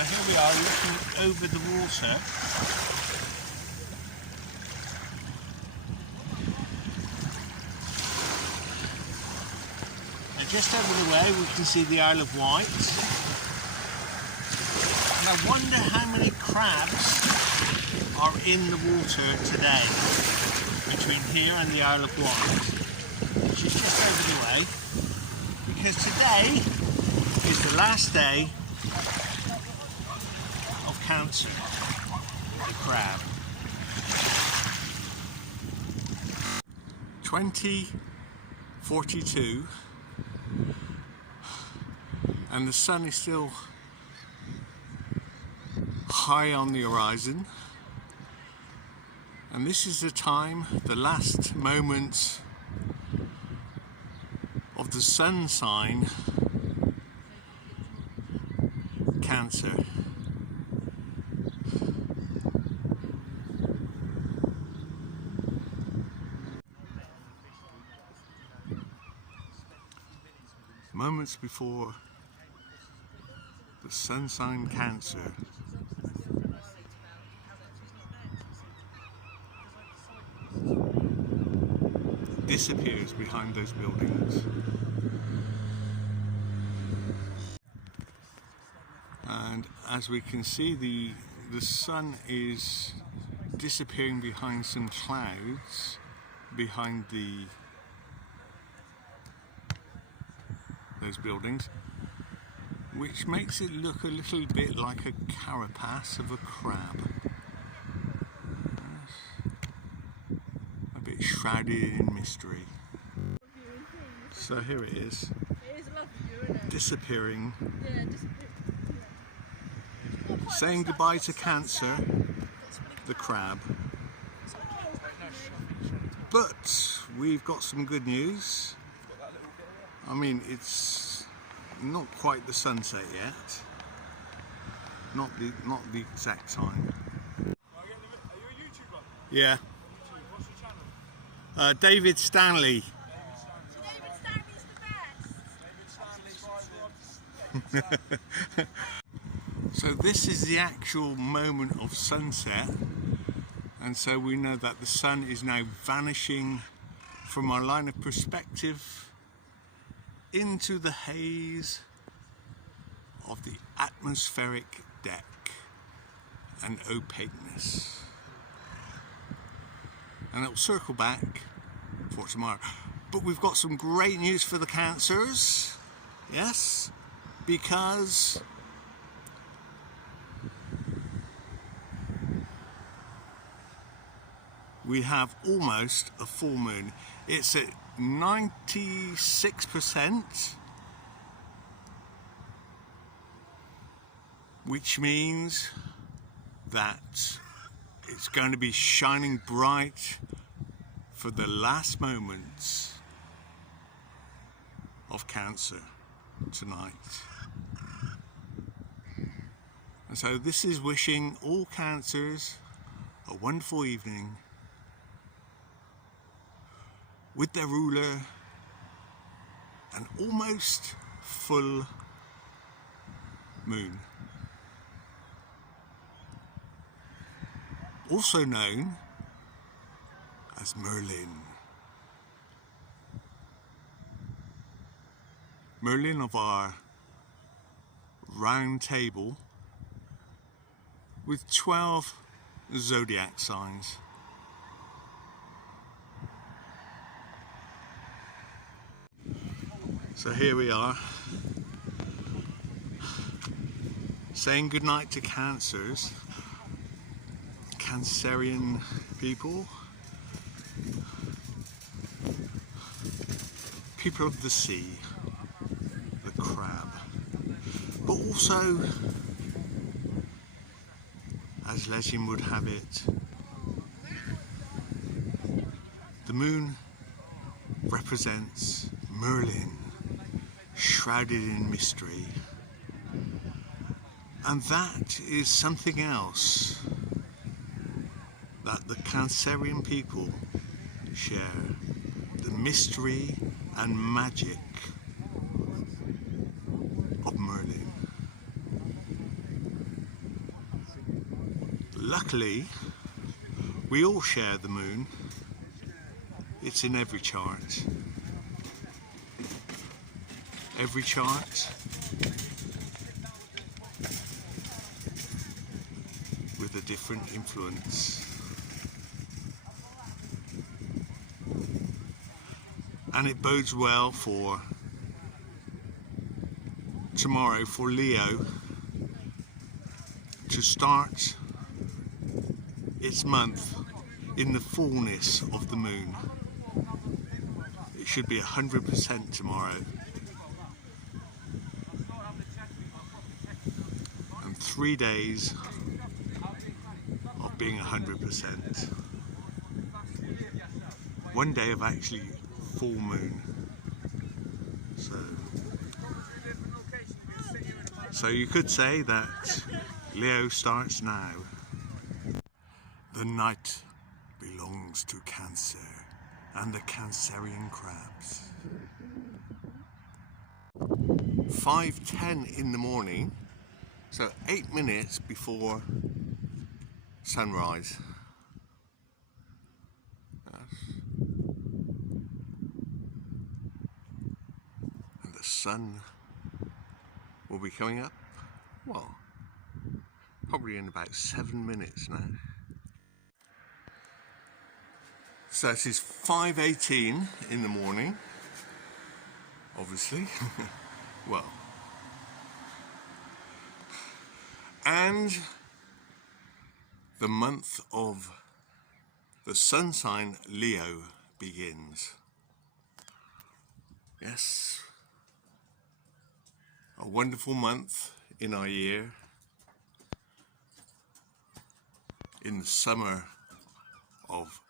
So here we are looking over the water. And just over the way we can see the Isle of Wight. And I wonder how many crabs are in the water today between here and the Isle of Wight, which is just over the way, because today is the last day of Cancer, the crab. 20:42, and the sun is still high on the horizon, and this is the time, the last moments of the sun sign Cancer. Moments before the sun sign Cancer. Disappears behind those buildings. And as we can see, the sun is disappearing behind some clouds behind those buildings, which makes it look a little bit like a carapace of a crab. A bit shrouded in mystery. So here it is. It is a lovely view, isn't it? Disappearing. Yeah, disappearing. Saying goodbye to Cancer, the crab. But we've got some good news. I mean, it's not quite the sunset yet. Not the exact time. Are you a YouTuber? Yeah. What's your channel? David Stanley. David Stanley's the best. David Stanley. So this is the actual moment of sunset, and so we know that the sun is now vanishing from our line of perspective into the haze of the atmospheric deck and opaqueness. And it'll circle back for tomorrow. But we've got some great news for the Cancers, yes, because we have almost a full moon. It's at 96%, which means that it's going to be shining bright for the last moments of Cancer tonight. And so this is wishing all Cancers a wonderful evening with their ruler, an almost full moon, also known as Merlin. Merlin of our round table with 12 zodiac signs. So here we are, saying goodnight to Cancers, Cancerian people, people of the sea, the crab, but also, as legend would have it, the moon represents Merlin, shrouded in mystery, and that is something else that the Cancerian people share, the mystery and magic of Merlin. Luckily, we all share the moon. It's in every chart. Every chart with a different influence. And it bodes well for tomorrow for Leo to start its month in the fullness of the moon. It should be 100% tomorrow. And 3 days of being 100%. 1 day of actually full moon. So you could say that Leo starts now. The night belongs to Cancer and the Cancerian crabs. 5:10 in the morning, so 8 minutes before sunrise. And the sun will be coming up, well, probably in about 7 minutes now. So it is 5:18 in the morning, obviously. Well, and the month of the sun sign Leo begins. Yes, a wonderful month in our year, in the summer of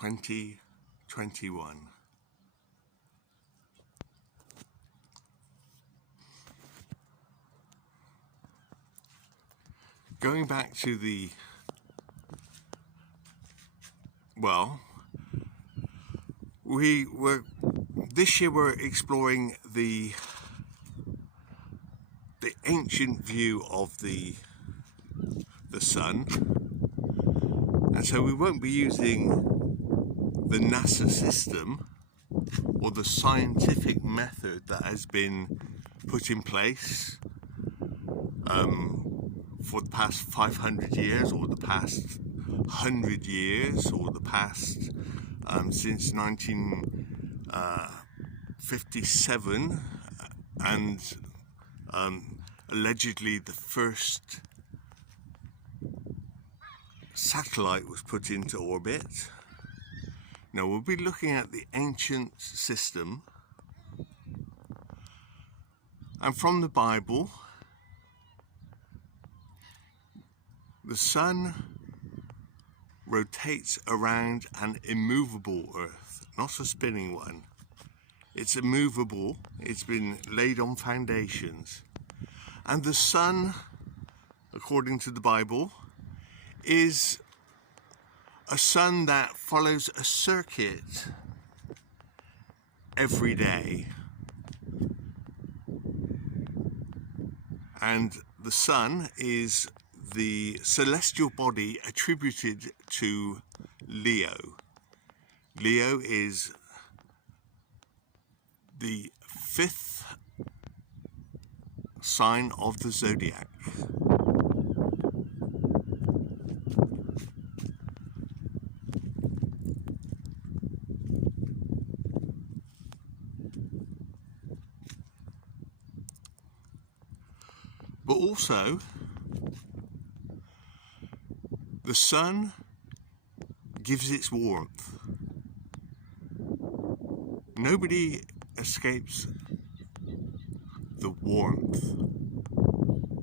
2021. Going back to the, well, this year we're exploring the ancient view of the sun, and so we won't be using the NASA system or the scientific method that has been put in place for the past 500 years or the past 100 years or the past since 1957 and allegedly the first satellite was put into orbit. Now we'll be looking at the ancient system, and from the Bible, the sun rotates around an immovable earth, not a spinning one. It's immovable, it's been laid on foundations. And the sun, according to the Bible, is a sun that follows a circuit every day. And the sun is the celestial body attributed to Leo. Leo is the 5th sign of the zodiac. But also, the sun gives its warmth. Nobody escapes the warmth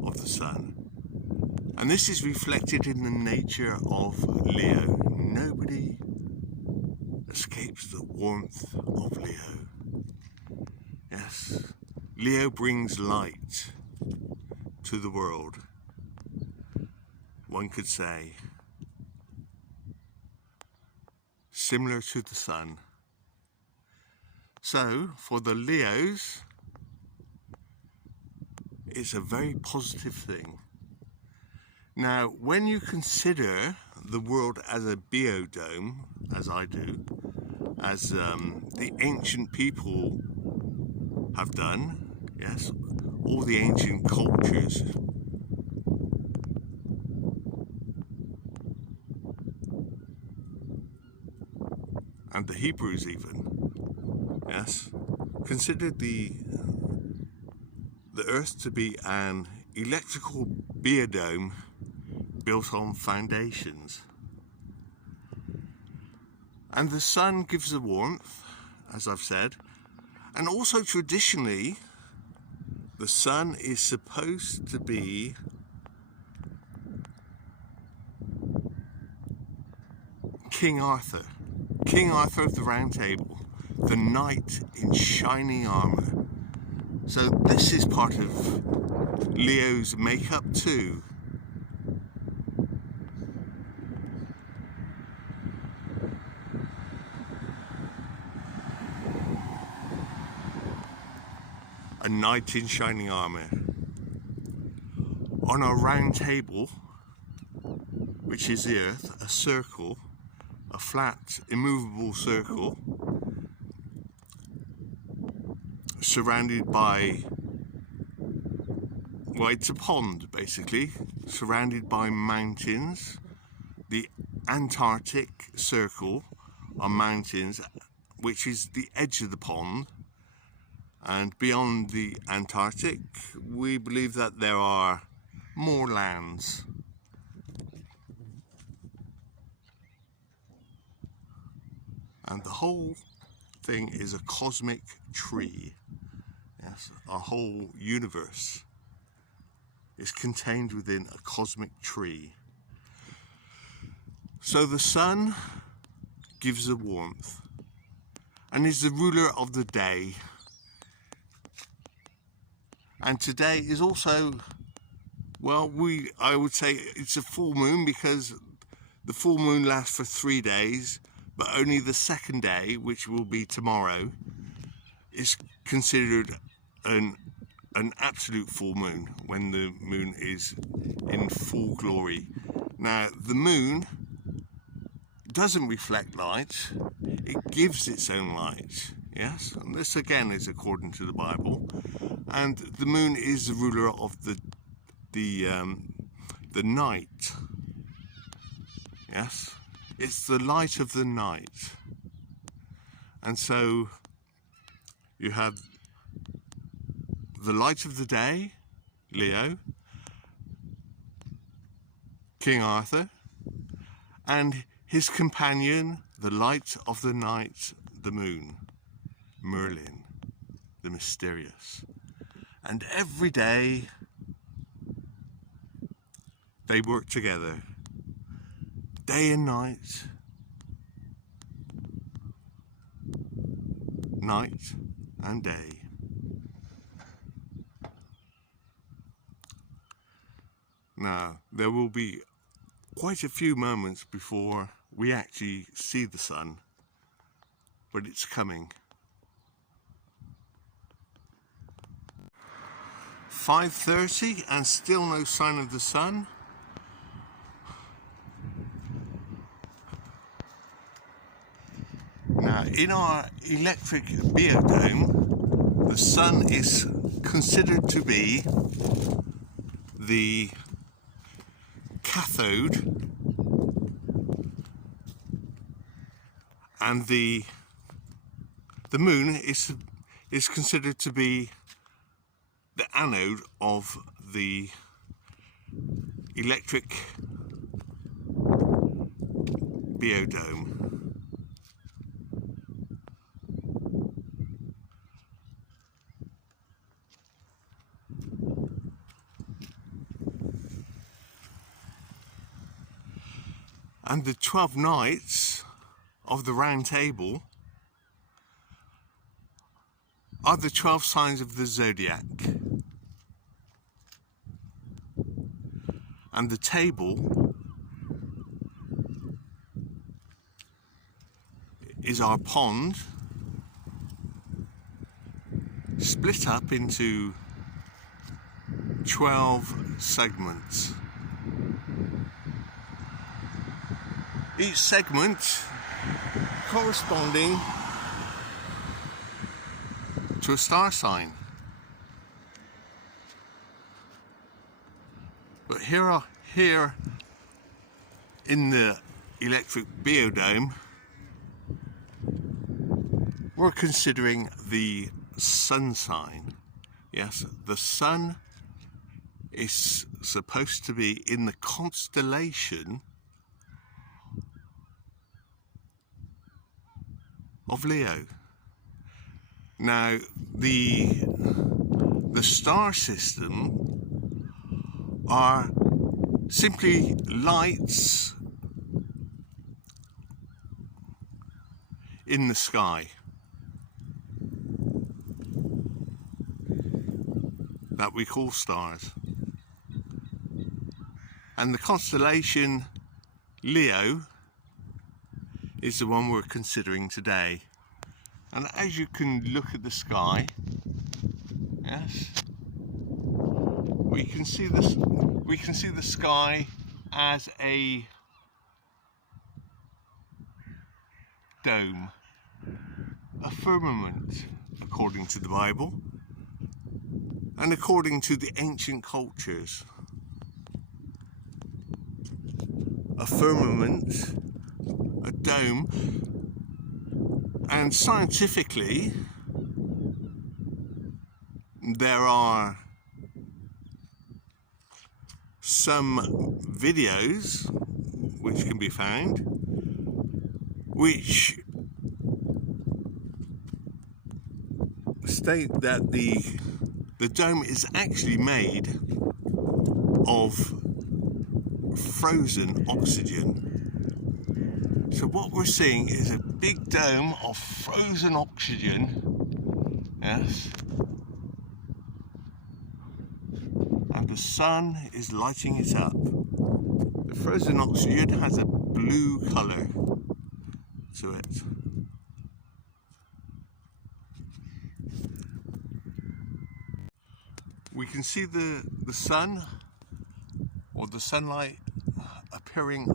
of the sun. And this is reflected in the nature of Leo. Nobody escapes the warmth of Leo. Yes, Leo brings light to the world, one could say, similar to the sun. So for the Leos, it's a very positive thing. Now, when you consider the world as a biodome, as I do, as the ancient people have done, yes, all the ancient cultures, and the Hebrews even, yes, considered the Earth to be an electrical biodome built on foundations. And the sun gives the warmth, as I've said, and also traditionally the sun is supposed to be King Arthur of the Round Table, the knight in shining armour. So this is part of Leo's makeup too. A knight in shining armour. On our round table, which is the earth, a circle, a flat, immovable circle, surrounded by, well, it's a pond basically, surrounded by mountains. The Antarctic circle are mountains, which is the edge of the pond. And beyond the Antarctic, we believe that there are more lands. And the whole thing is a cosmic tree. Yes, our whole universe is contained within a cosmic tree. So the sun gives the warmth and is the ruler of the day. And today is also, well, I would say it's a full moon, because the full moon lasts for 3 days, but only the second day, which will be tomorrow, is considered an absolute full moon, when the moon is in full glory. Now, the moon doesn't reflect light, it gives its own light. Yes, and this again is according to the Bible. And the moon is the ruler of the night. Yes, it's the light of the night. And so you have the light of the day, Leo, King Arthur, and his companion, the light of the night, the moon, Merlin, the mysterious. And every day they work together, day and night, night and day. Now, there will be quite a few moments before we actually see the sun, but it's coming. 5:30 and still no sign of the sun. Now, in our electric biodome, the sun is considered to be the cathode, and the moon is considered to be the anode of the electric biodome. And the 12 nights of the round table are the 12 signs of the zodiac. And the table is our pond, split up into 12 segments. each segment corresponding to a star sign. But here in the electric biodome, we're considering the sun sign. Yes, the sun is supposed to be in the constellation of Leo. Now, the star system are simply lights in the sky that we call stars. And the constellation Leo is the one we're considering today. And as you can look at the sky, yes, we can see the sky as a dome, a firmament, according to the Bible and according to the ancient cultures. A firmament, a dome, and scientifically there are some videos which can be found which state that the dome is actually made of frozen oxygen. So what we're seeing is a big dome of frozen oxygen, yes, and the sun is lighting it up. The frozen oxygen has a blue colour to it. We can see the sun, or the sunlight, appearing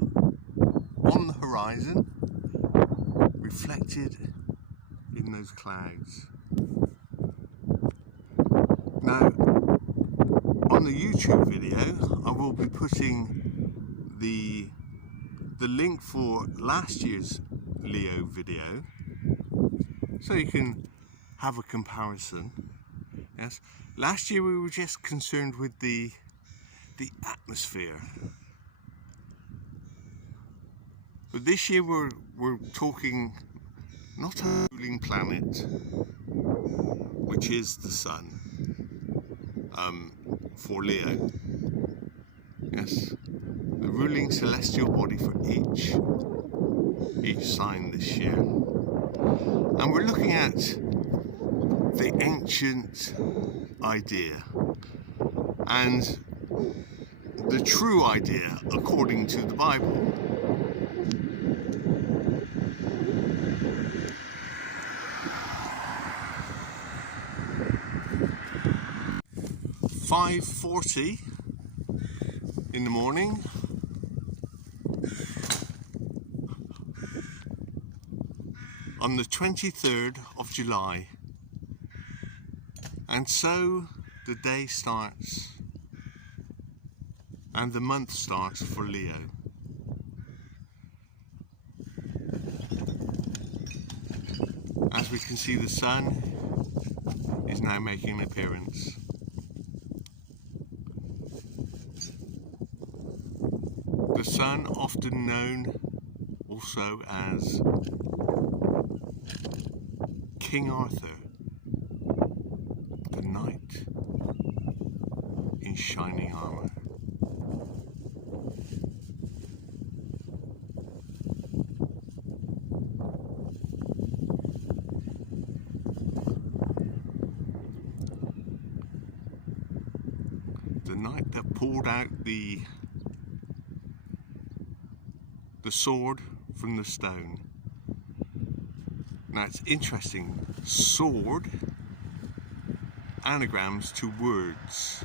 on the horizon, reflected in those clouds. Now, on the YouTube video, I will be putting the link for last year's Leo video, so you can have a comparison. Yes, last year we were just concerned with the atmosphere, but this year we're talking not a ruling planet, which is the sun, for Leo. Yes, the ruling celestial body for each sign this year, and we're looking at the ancient idea and the true idea according to the Bible. "5:40 in the morning, on the 23rd of July, and so the day starts and the month starts for Leo. As we can see, the sun is now making an appearance. The sun, often known also as King Arthur, the knight in shining armour. The knight that pulled out the sword from the stone. Now it's interesting, sword anagrams to words.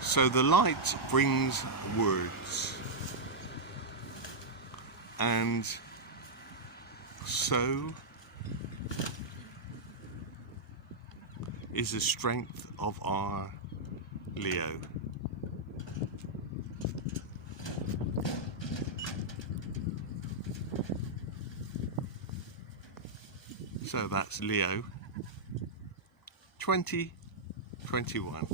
So the light brings words. And so is the strength of our Leo. So that's Leo 2021.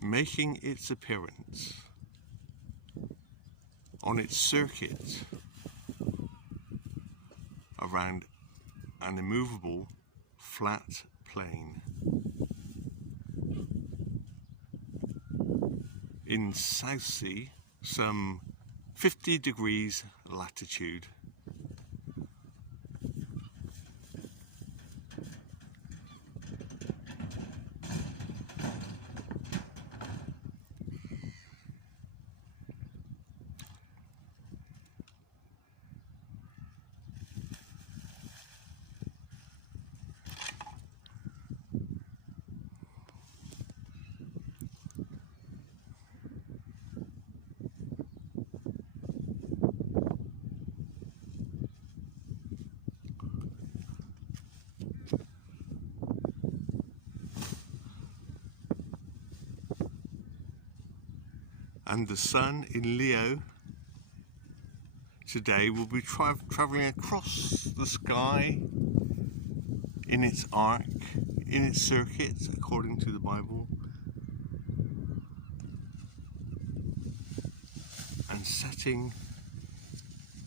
Making its appearance on its circuit around an immovable flat plane in South Sea, some 50 degrees latitude. And the sun in Leo today will be travelling across the sky in its arc, in its circuit, according to the Bible, and setting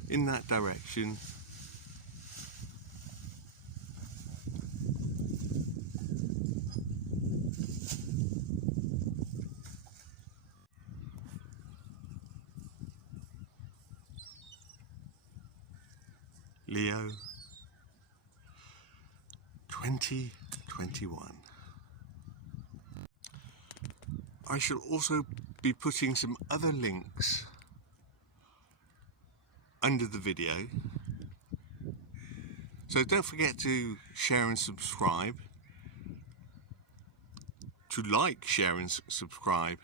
in that direction. Leo 2021. I shall also be putting some other links under the video, so don't forget to share and subscribe, to like, share and subscribe.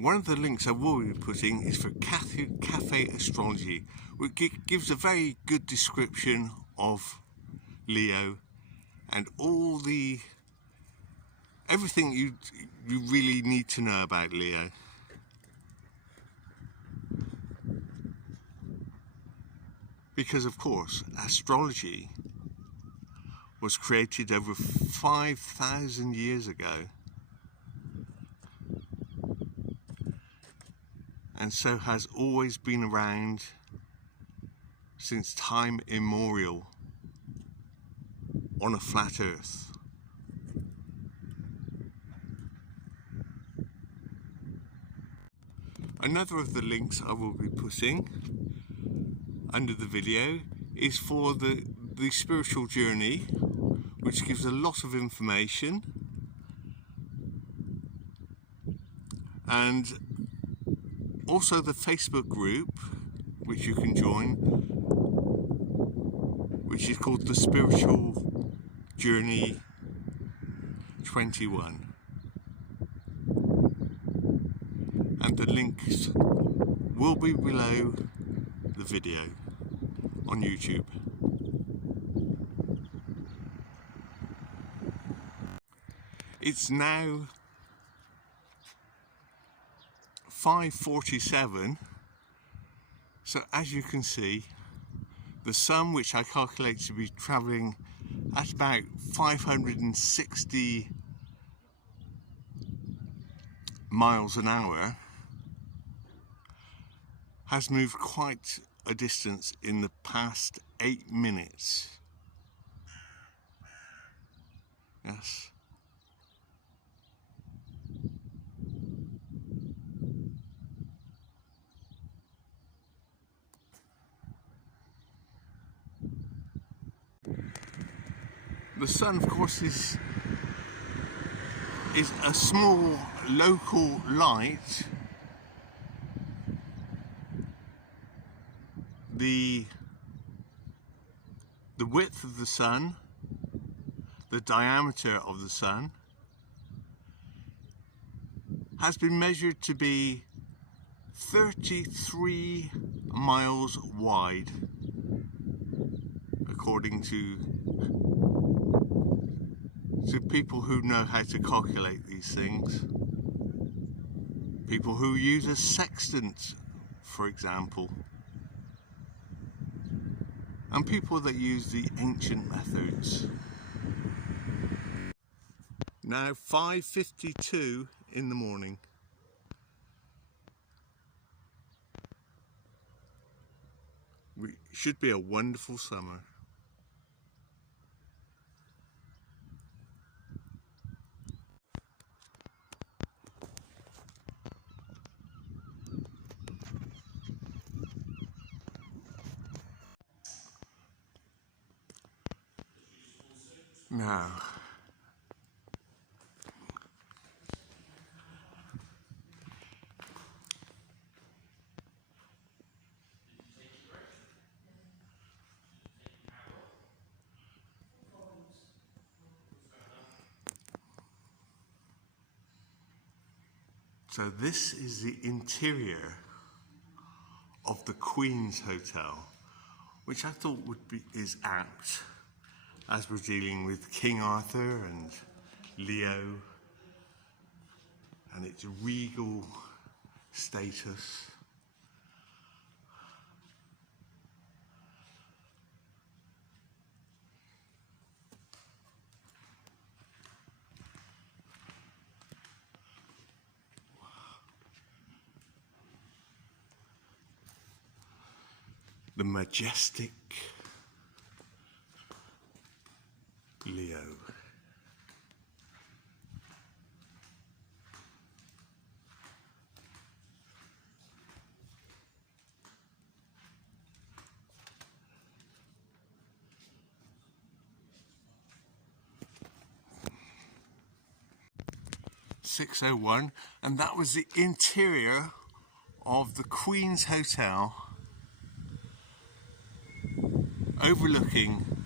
One of the links I will be putting is for Cafe Astrology, which gives a very good description of Leo and everything you really need to know about Leo. Because of course, astrology was created over 5,000 years ago, and so has always been around since time immemorial on a flat earth. Another of the links I will be putting under the video is for the spiritual journey, which gives a lot of information, and also the Facebook group which you can join, which is called the Spiritual Journey 21, and the links will be below the video on YouTube. It's now 5:47, so as you can see, the sun, which I calculate to be travelling at about 560 miles an hour, has moved quite a distance in the past 8 minutes. Yes. The sun, of course, is is a small local light. The width of the sun, the diameter of the sun, has been measured to be 33 miles wide, according to people who know how to calculate these things. People who use a sextant, for example, and people that use the ancient methods. Now 5:52 in the morning. It should be a wonderful summer. Now, so this is the interior of the Queen's Hotel, which I thought is apt, as we're dealing with King Arthur and Leo and its regal status. The majestic Leo. (6:01), and that was the interior of the Queen's Hotel, overlooking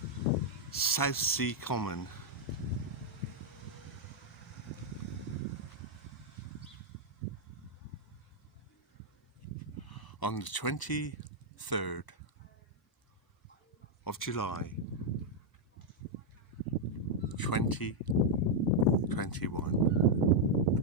South Sea Common. On the 23rd of July 2021.